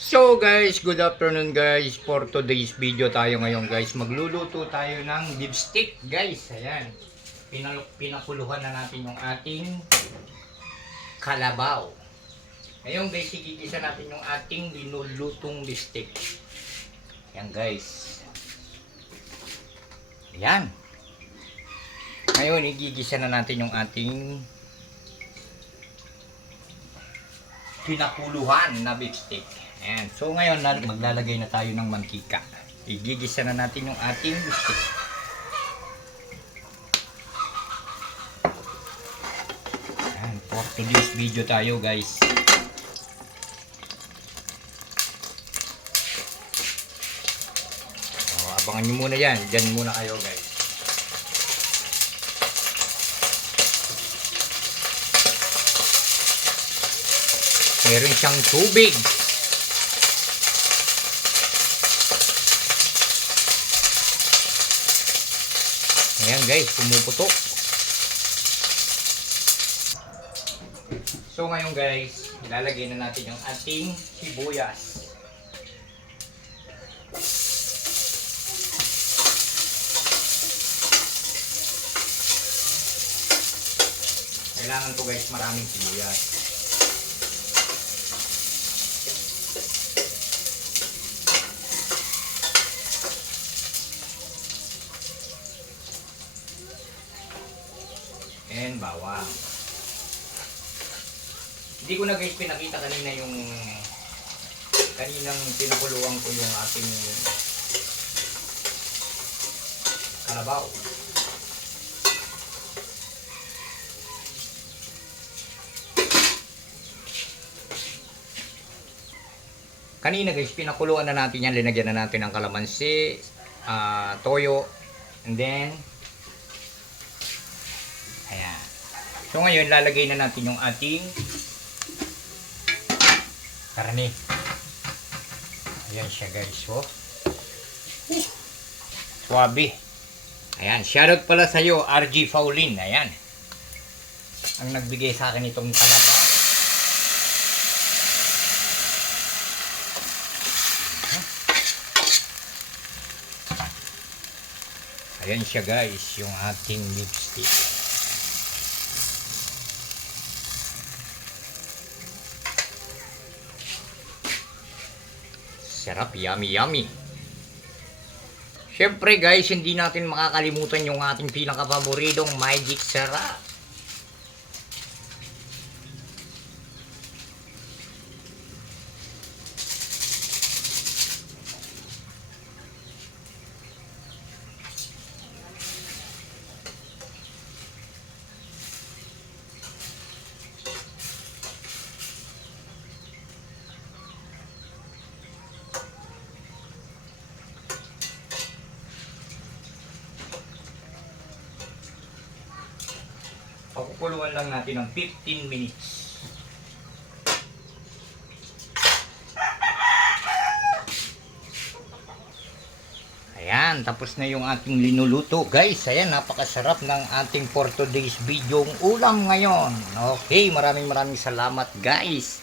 So guys, good afternoon guys. For today's video tayo ngayon guys, magluluto tayo ng beef stick guys. Ayan. Pinakuluhan na natin yung ating kalabaw. Ngayon guys, igigisa natin yung ating linulutong beef stick. Ayan guys. Ayan. Ngayon, igigisa na natin yung ating pinakuluhan na beef stick. Ayan. So ngayon, maglalagay na tayo ng mantika. Igigisa na natin yung ating beef stick. Ayan. For today's video tayo guys. So, abangan nyo muna yan. Diyan muna kayo guys. Meron siyang tubig. Ayan guys, pumuputok. So ngayon guys, ilalagay na natin yung ating sibuyas. Kailangan ko guys maraming sibuyas. And bawang. Hindi ko na guys pinakita kanina yung kaninang pinakuluan ko yung ating kalabaw. Kanina guys pinakuluan na natin yan, linagyan na natin ng kalamansi, toyo, and then ayan. So ngayon lalagay na natin yung ating karne. Ayan siya guys. Oh. Swabe. Ayan. Shoutout pala sa iyo RG Faulin. Ayan. Ang nagbigay sa akin itong kalabaw. Ayan siya guys. Yung ating lipstick. Sarap, yummy yummy. Syempre guys, hindi natin makakalimutan yung ating pinaka-paboritong magic sarap. Pakukuluan lang natin ng 15 minutes. Ayan, tapos na yung ating linuluto. Guys, ayan, napakasarap ng ating for today's video ulam ngayon. Okay, maraming salamat guys.